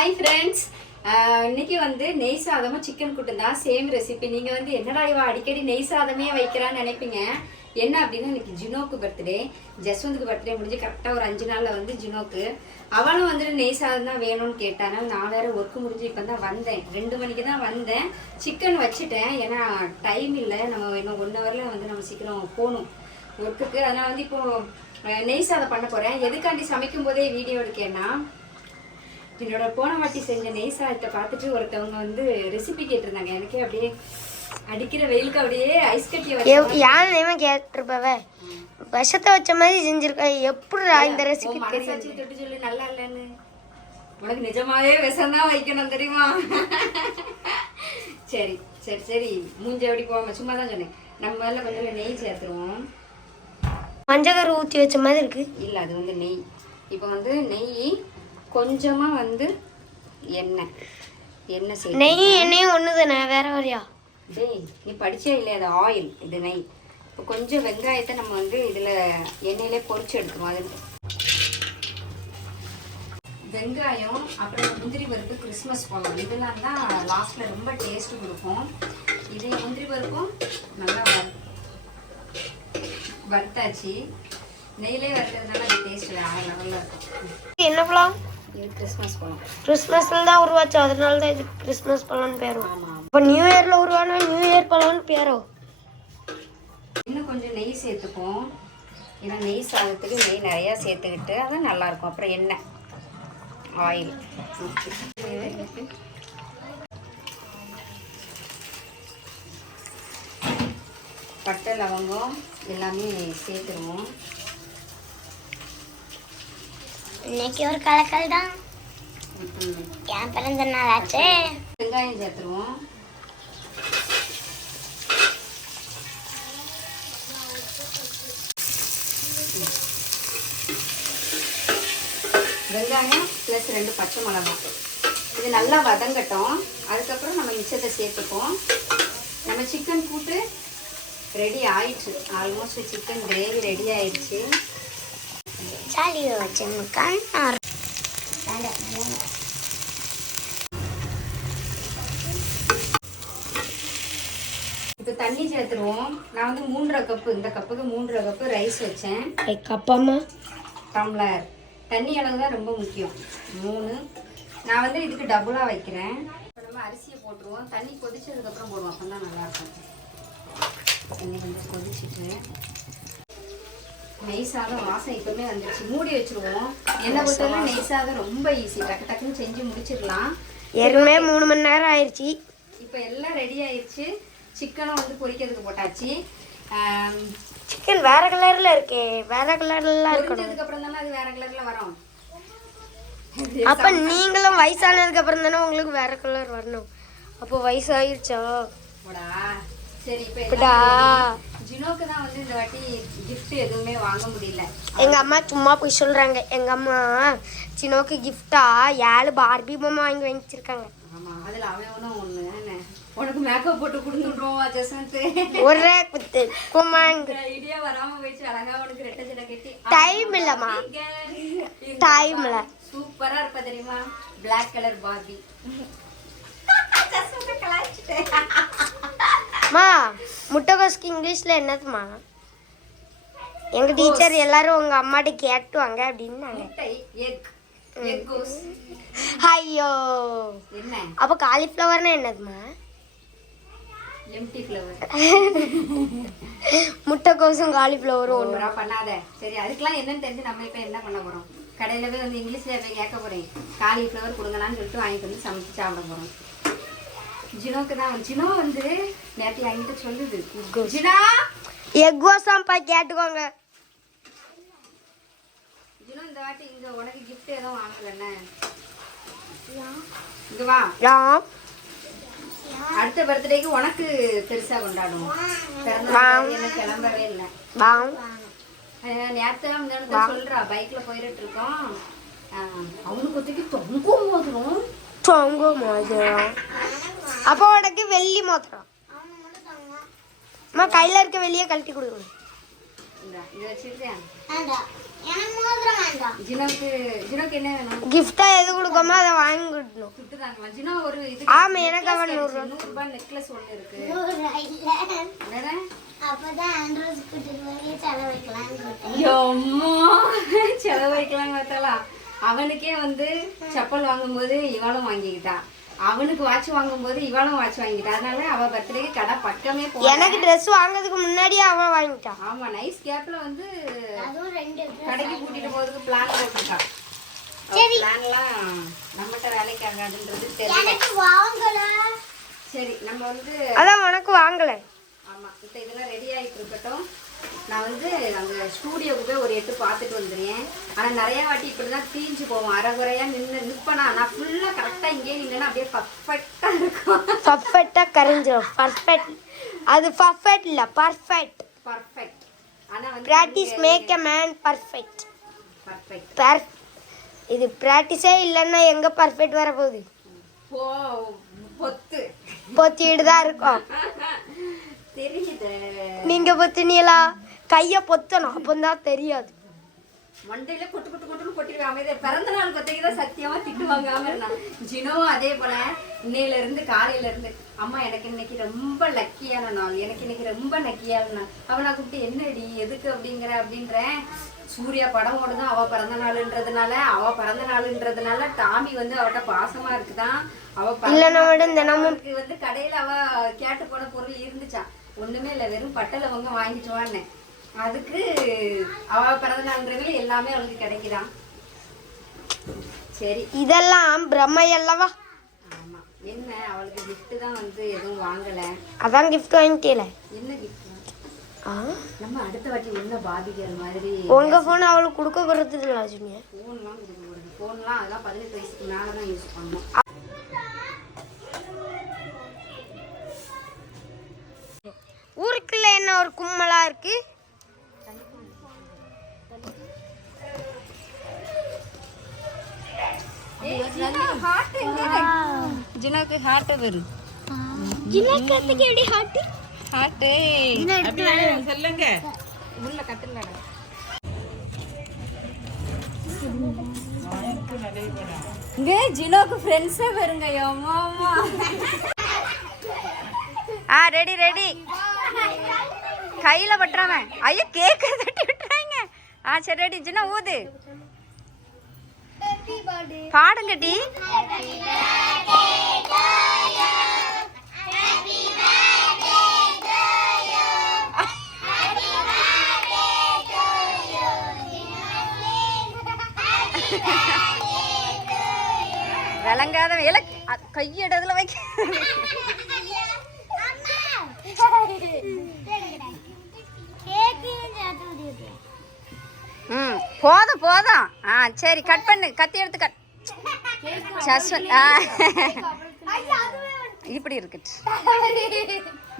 Hi friends, இன்னைக்கு வந்து நெய் சாதமும் சிக்கன் கூட்டும் தான். Same recipe. நீங்கள் வந்து என்னடா இவா அடிக்கடி நெய் சாதமே வைக்கிறான்னு நினைப்பீங்க. என்ன அப்படின்னா இன்னைக்கு ஜினோக்கு பர்த்டே, ஜஸ்வந்துக்கு பர்த்டே முடிஞ்சு கரெக்டாக ஒரு 5 நாளில் வந்து ஜினோக்கு அவளும் வந்துட்டு நெய் சாதம் தான் வேணும்னு கேட்டானா. நான் வேறு ஒர்க்கு முடிஞ்சு இப்போ தான் வந்தேன், 2 மணிக்கு தான் வந்தேன். சிக்கன் வச்சுட்டேன், ஏன்னா டைம் இல்லை, நம்ம இன்னும் 1 ஹவரில் வந்து நம்ம சீக்கிரம் போகணும் ஒர்க்குக்கு. அதனால் வந்து இப்போது நெய் சாதம் பண்ண போகிறேன். எதுக்காண்டி சமைக்கும் போதே வீடியோ எடுக்கேன்னா, என்னோட போன வாட்டி செஞ்ச நெய் சாதத்தை பார்த்துட்டு ஒருத்தவங்க வந்து ரெசிபி கேட்டிருந்தாங்க. எனக்கே அப்படியே அடிக்கிற வெயிலுக்கு அப்படியே ஐஸ் கட்டி யாருமே கேட்டிருப்பவ விஷத்தை வச்ச மாதிரி செஞ்சிருக்க. எப்படி இந்த ரெசிபி வச்சு தொட்டு சொல்லி நல்லா இல்லைன்னு. உனக்கு நிஜமாவே விஷம்தான் வைக்கணும் தெரியுமா? சரி சரி சரி, மூஞ்ச எப்படி போகாம சும்மா தான் சொன்னேன். நம்ம முதல்ல கொஞ்சம் நெய் சேர்த்துருவோம். மஞ்சக்கரு ஊற்றி வச்ச மாதிரி இருக்கு. இல்லை, அது வந்து நெய். இப்போ வந்து நெய் கொஞ்சமாக வந்து எண்ணெய் சேர்த்து. நெய் எண்ணெயும் ஒன்று தானே, வேற வரையா? டேய், நீ படிச்சே இல்லை, அது ஆயில், இது நெய். இப்போ கொஞ்சம் வெங்காயத்தை நம்ம வந்து இதில் எண்ணெயிலே பொரிச்சு எடுத்துருவோம். அது வெங்காயம், அப்புறம் முந்திரி பருப்பு, கிறிஸ்மஸ் பழம், இதெல்லாம் தான் லாஸ்ட்டில் ரொம்ப டேஸ்ட்டு கொடுக்கும். இதே முந்திரி பருப்பும் நல்லா வறுத்தாச்சு. நெய்லே வறுக்கிறதுனால அது டேஸ்ட் வேறு லெவலில் இருக்கும். என்ன பழம்? இது கிறிஸ்மஸ் பழம். கிறிஸ்மஸ்ல தான் உருவாச்சு, அதனால தான் இது கிறிஸ்மஸ் பழம்னு பேரும். ஆமாம். இப்போ நியூ இயர்ல உருவானா நியூ இயர் பழம்னு பேரோ. இன்னும் கொஞ்சம் நெய் சேர்த்துப்போம், ஏன்னா நெய் சாதத்துக்கு நெய் நிறையா சேர்த்துக்கிட்டு அதான் நல்லாயிருக்கும். அப்புறம் எண்ணெய், ஆயில், பட்டை, லவங்கம் எல்லாமே சேர்த்துருவோம். இன்னைக்கு ஒரு கலக்கல் தான், என் பிறந்த நாள் ஆச்சு. வெங்காயம் சேர்த்துருவோம். வெங்காயம் ப்ளஸ் 2 பச்சை மிளகாய், இது நல்லா வதங்கட்டும். அதுக்கப்புறம் நம்ம மிச்சத்தை சேர்த்துப்போம். நம்ம சிக்கன் கூட்டு ரெடி ஆயிடுச்சு. ஆல்மோஸ்ட் சிக்கன் கிரேவி ரெடி ஆயிடுச்சு. இப்போ தண்ணி சேர்த்துருவோம். நான் வந்து 3.5 கப்பு, இந்த கப்புக்கு 3.5 கப்பு ரைஸ் வச்சேன். கப்பாமா டம்ளர் தண்ணி அளவு தான் ரொம்ப முக்கியம். 3. நான் வந்து இதுக்கு டபுளாக வைக்கிறேன். இப்போ நம்ம அரிசியை போட்டுருவோம். தண்ணி கொதிச்சதுக்கப்புறம் போடுவோம், அப்போ தான் நல்லாயிருக்கும். தண்ணி கொஞ்சம் கொதிச்சுட்டு நெய் சாதம் வாசம் இப்போமே வந்துடுச்சு. மூடி வச்சுருவோம். என்ன பொறுத்தவரை நெய் சாதம் ரொம்ப ஈஸி, டக்கு டக்குன்னு செஞ்சு முடிச்சிடலாம். ஏற்கனவே 3 மணி நேரம் ஆயிடுச்சு. இப்போ எல்லாம் ரெடி ஆயிடுச்சு. சிக்கனும் வந்து பொரிக்கிறதுக்கு போட்டாச்சு. சிக்கன் வேற கலர்ல இருக்கே, வேற கலர்ல பொரிச்சதுக்கு அப்புறம் தானே அது வேற கலர்ல வரும். அப்ப நீங்களும் வயசானதுக்கு அப்புறம் தானே உங்களுக்கு வேற கலர் வரணும். அப்போ வயசாயிருச்சா? சரி, இப்போ ஜினோக்கு தான் வந்து இந்த வாட்டி கிஃப்ட் எதுவுமே வாங்க முடியல. எங்க அம்மா சும்மா போய் சொல்றாங்க. எங்க அம்மா ஜினோக்கு கிஃப்டா 7 பார்பி பொம்மை வாங்கி வச்சிருக்காங்க. ஆமா, அதுல அவனும் ஒண்ணு. உனக்கு மேக்கப் போட்டு கொடுத்துடுறோம் ஜஸ்வந்த். ஒரே குத்து குமாங்க ஐடியா வராம போயிடுச்சு. அழகா உனக்கு ரெட்டை ஜடை கட்டி. டைம் இல்லம்மா, டைம் இல்ல. சூப்பரா இருப்ப தெரியுமா, பிளாக் கலர் பார்பி. மா, முட்டைகோஸ்க்கு இங்கிலீஷ்ல என்னதுமா? எங்க டீச்சர் எல்லாரும் உங்க அம்மாட்ட கேட்டுவாங்க அப்படின்னாங்க. ஐயோ, என்ன அப்ப காலிஃப்ளவர்னா என்னதுமா? Empty flower. முட்டைகோசும் காலிஃப்ளவரும் ஒன்றா பண்ணாத. சரி, அதுக்கெல்லாம் என்னன்னு தெரிஞ்சு நம்ம இப்ப என்ன பண்ண போறோம்? கடையில போய் வந்து இங்கிலீஷ்ல போய் கேட்க போறேன். காலிஃப்ளவர் கொடுங்களான்னு சொல்லிட்டு வாங்கிட்டு வந்து சமைச்சு சாப்பிட போறோம். ஜினோக்கு தான். ஜினோ வந்து நேற்று என்கிட்ட சொல்லுது, ஜினா எக் கோசாம்பா கேட்டுக்கோங்க. ஜினோ இந்த வாட்டி இங்க உனக்கு கிஃப்ட் எதுவும் வாங்கலன்னு இங்க வா. அடுத்த பர்த்டேக்கு உனக்கு பெருசா கொண்டாடுவோம். என்ன கிளம்பவே இல்லை. நேரத்தை சொல்றா, பைக்ல போயிட்டு இருக்கோம். அவனுக்கு ஒத்துக்கி தொங்கும் மோதிரம். அப்போ உனக்கு வெள்ளி மோதிரம். அம்மா கையில இருக்க வெளியே கழட்டி கொடுங்க. இதை வச்சுருக்கேன். ஜினோக்கு என்ன வேணும்? கிஃப்டா எது கொடுக்காம அதை வாங்கி கொடுக்கணும். சுட்டுதாங்களா? ஜினோ ஒரு இது ஆமா, எனக்கு அவன் 100 ரூபாய் நெக்லஸ் ஒண்ணு இருக்கு. வேற? அம்மா, செலவு வைக்கலாம் பார்த்தாலா? அவனுக்கே வந்து செப்பல் வாங்கும்போது இவளும் வாங்கிக்கிட்டா, அவனுக்கு வாட்ச் வாங்கும்போது இவளும் வாட்ச் வாங்கிட்டா. அதனால அவ பர்த்டேக்கு கடை பக்கமே போல. எனக்கு ட்ரெஸ் வாங்குறதுக்கு முன்னாடியே அவன் வாங்கிட்டான். ஆமா, நைஸ் கேப்ல வந்து கடைக்கு கூட்டிட்டு போறதுக்கு பிளான் போட்டுட்டா. பிளான்லாம் நம்மகிட்ட வேலைக்கு ஆகாதுன்றது தெரியல. சரி, நம்ம வந்து அதான் உனக்கு வாங்கல. ஆமா, இப்போ இதெல்லாம் ரெடி ஆகிட்டு இருக்கட்டும். நான் வந்து அங்கே ஸ்டூடியோவுக்கு போய் ஒரு 8 பார்த்துட்டு வந்துடுறேன். ஆனால் நிறையா வாட்டி இப்படி தான் தீஞ்சு போவோம். அரைகுறையாக நிற்பேனா, நான் ஃபுல்லாக கரெக்டாக இங்கேயே நின்னா அப்படியே பர்ஃபெக்டாக இருக்கும். பர்ஃபெக்டாக கரைஞ்சிடும். பர்ஃபெக்ட், அது பர்ஃபெக்ட் இல்லை, பர்ஃபெக்ட். பர்ஃபெக்ட். ஆனால் வந்து practice make a man perfect. Perfect. இது ப்ராக்டிஸே இல்லைன்னா எங்கே பர்ஃபெக்ட் வரப்போகுது? பொத்திட்டு தான் இருக்கும். தெரியுது. நீங்க பொத்தினீங்களா? கையை பொத்தணும், அப்போதான் தெரியாது. மண்டையில கொட்டு கொட்டு கொட்டுன்னு கொட்டிடுவேன். அமைதியா பிறந்த நாள் கொத்தைக்கு தான் சத்தியமா திட்டு வாங்காம இருந்தான். ஜினோவும் அதே போல இன்னையில இருந்து காலையில இருந்து, அம்மா எனக்கு இன்னைக்கு ரொம்ப லக்கியான நாள், எனக்கு இன்னைக்கு ரொம்ப லக்கியான நாள். அவனை கூப்பிட்டு என்னடி எதுக்கு அப்படின்றேன். சூர்யா படம் ஓடுதான், அவ பிறந்த நாளுன்றதுனால டாமி வந்து அவட்ட பாசமா இருக்குதான். அவ தினமும் வந்து கடையில அவ கேட்டு போன பொருள் இருந்துச்சான். ஒண்ணுமே இல்ல, வெறும் பட்டலவங்க வாங்கிட்டு வான்னு. அதுக்கு அவ பிறந்த நாள்ன்றவே எல்லாமே அவளுக்கு கிடைக்குதான். சரி, இதெல்லாம் பிரம்மை அல்லவா? ஆமா, என்ன அவளுக்கு கிஃப்ட் தான் வந்து எதுவும் வாங்கல. அதான் கிஃப்ட் வாங்கிட்டேல. என்ன கிஃப்ட்? நம்ம அடுத்த வாட்டி என்ன பாதிக்கிற மாதிரி உங்க போன் அவளுக்கு கொடுக்க போறது இல்ல. ஜூனியர் போன்லாம் கொடுக்க போறது, போன்லாம் அதெல்லாம் 18 வயசுக்கு மேல தான் யூஸ் பண்ணணும். ஊருக்குள்ள என்ன ஒரு கும்மலா இருக்கு? ஜினோக்கு ஹார்ட் வரு. ஜினோக்கு எப்படி ஹார்ட்? ஹார்ட் சொல்லுங்க. உள்ள கட்டலடா. இங்க ஜினோக்கு ஃப்ரெண்ட்ஸே வருங்க. அம்மா ரெடி ரெடி. கையில பட்டுறாம. ஐயோ, கேக் தட்டி விட்டுறாங்க. சரி ரெடி. ஜினோ ஊது. பாடுங்க டி. விளங்காத கையெடுத்துல வைக்க. போதும் போதும். சரி, கட் பண்ணு. கத்தி எடுத்து கட். இப்படி இருக்கு.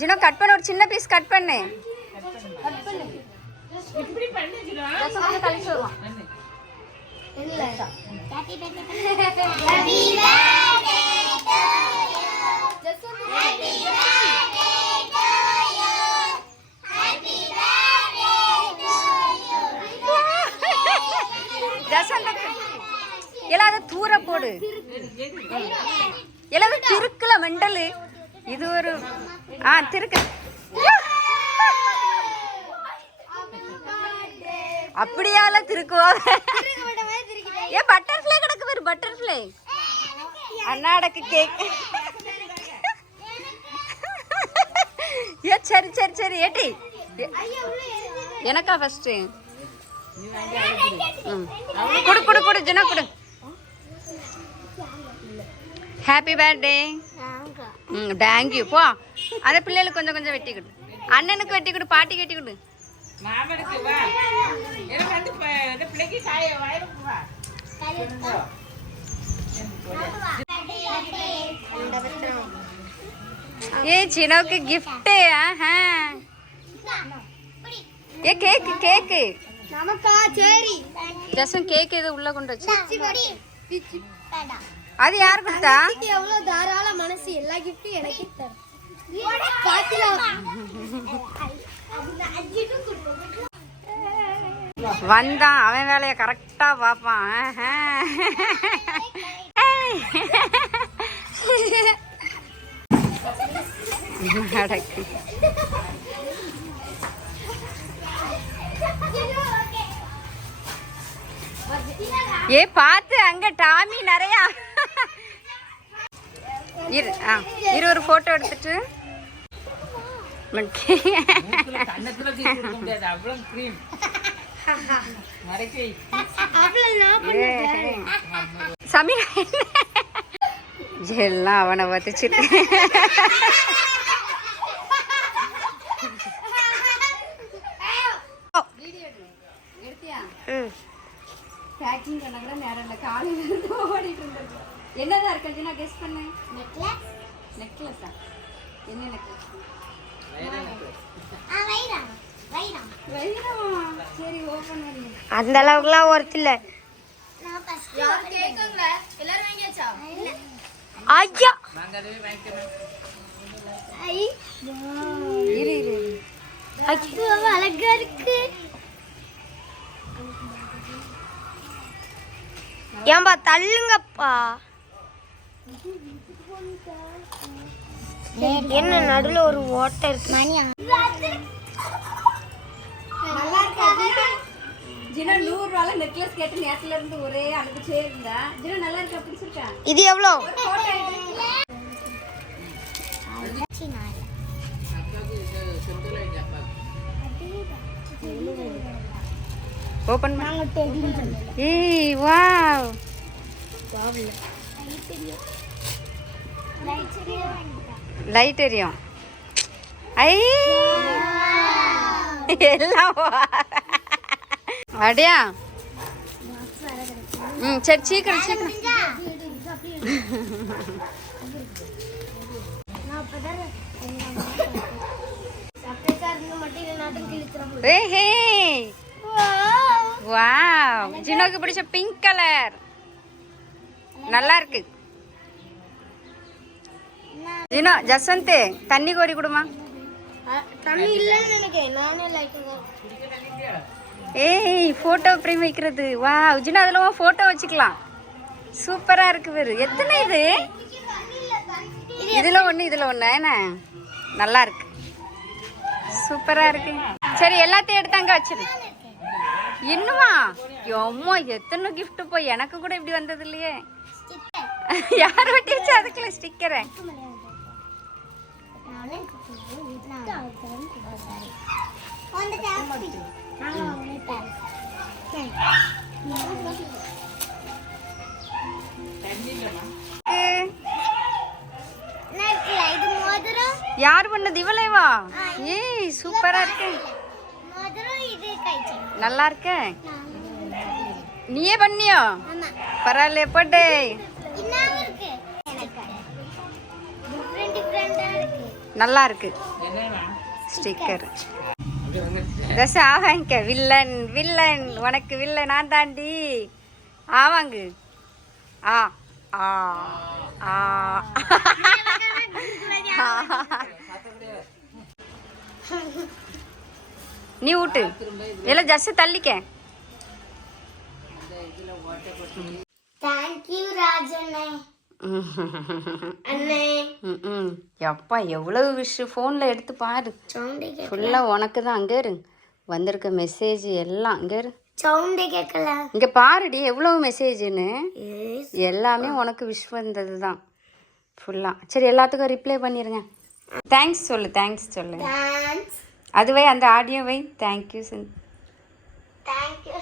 ஜினோ கட் பண்ண, ஒரு சின்ன பீஸ் கட் பண்ணு. கழிச்சு வருவான். எல்லாத தூர போடு. எல்லாத திருக்கல மெண்டல். இது ஒரு திருக்கு. அப்படியால திருக்குவாங்க. ஏன் பட்டர்ஃப்ளை கிடக்கு பேரு? Butterfly அண்ணாடக்கு cake. ஏ சரி சரி சரி. ஏட்டி எனக்கா ஃபர்ஸ்ட்? குடு குடு குடு ஜினா குடு. Happy birthday. தேங்க்யூ. போ, அதை பிள்ளைகளுக்கு கொஞ்சம் கொஞ்சம் வெட்டி கொடு. அண்ணனுக்கு வெட்டி கொடு, பாட்டிக்கு வெட்டி கொடு. ये चिनो के गिफ्ट ये केक केक நமக்கா சரி ஜசன் கேக் ஏதோ உள்ள கொண்டு வச்சு அது யார் கொடுத்தா எவ்வளவு தாராள மனசு எல்லா கிஃப்ட்டும் எனக்கு தர பாத்தியா வந்தான் அவன் வேலையை கரெக்டா பார்ப்பான். நடக்கு. ஏ பார்த்து அங்க டாமி நிறையா. இரு ஒரு போட்டோ எடுத்துட்டு சமீரா எல்லாம் அவனை வச்சுட்டு பேக்கிங் பண்ண கூட நேரம் இல்லை. காலையில இருந்து ஓடிட்டு இருந்தது. என்னதான் இருக்கு நான் கெஸ் பண்ணேன். நெக்லஸா? என்ன நெக்லஸ்? சரி ஓபன் பண்ணு. அந்த அளவுக்குலாம் ஒர்த் இல்ல. ஐயா இரு இரு ஐயோ அழகா இருக்கு. ஏன்பா தள்ளுங்கப்பா. என்ன நடுவுல ஒரு ஓட்டை இருக்கு. ஜினா 100 ரூபால நெக்லஸ் கேட்டு நேத்துல இருந்து ஒரே அனுப்பிச்சே இருந்தா. ஜினா நல்லா இருக்கா? பிடிச்சிருக்கா? இது எவ்வளோ? ஓபன் பண்ணு. ஏய் வாவ். லைட் எரியும். ஐ எல்லாம் அடியா. சரி சீக்கிரம் சீக்கிரம். வாவ் ஜினோக்கு பிடிச்ச பிங்க் கலர் நல்லா இருக்கு. ஜினோ ஜஸ்வந்த் தண்ணி கோரி கொடுமா. தண்ணி இல்லன்னு நினைக்கிறேன். நானே லைட். ஏய் போட்டோ ஃப்ரேம் வைக்கிறது. வாவ் ஜினோ அதுல போட்டோ வச்சுக்கலாம். சூப்பரா இருக்கு பாரு. எத்தனை இது? இதுல ஒண்ணு இதுல ஒண்ணு. என்ன நல்லா இருக்கு. சூப்பரா இருக்கு. சரி எல்லாத்தையும் எடுத்து அங்க வச்சிரு. இன்னுமா? அம்மா எத்தனை கிஃப்ட் போய் எனக்கு கூட இப்படி வந்தது இல்லையே. யார் ஒட்டி வச்சு அதுக்குள்ள ஸ்டிக்கரை? யார் பண்ணது? இவளேவா? ஏய் சூப்பரா இருக்கு. நல்லா இருக்க. நீயே பண்ணியோ? பரவாயில்ல போட்டே. நல்லா இருக்கு ஸ்டிக்கர். ரச ஆவாங்க. வில்லன் வில்லன் உனக்கு வில்லன் நான் தாண்டி. ஆவாங்க. ஆ ஆ ஆ நீ ஊட்டு. எல்லாம் ஜஸ்ட் தள்ளிக்க. Thank you ராஜண்ணே. அண்ணே எப்பா எவ்வளவு விஷயம் ஃபோனில் எடுத்து பாரு. ஃபுல்லாக உனக்கு தான். அங்கே இரு வந்திருக்க மெசேஜ் எல்லாம். அங்கே இரு சவுண்டே கேட்கல. இங்கே பாருடி எவ்வளவு மெசேஜ்னு. எல்லாமே உனக்கு விஷ் வந்தது தான் ஃபுல்லாக. சரி எல்லாத்துக்கும் ரிப்ளை பண்ணிடுங்க. தேங்க்ஸ் சொல்லு. தேங்க்ஸ் சொல்லு. அதுவே அந்த ஆடியோ வை. தேங்க்யூ. தேங்க்யூ.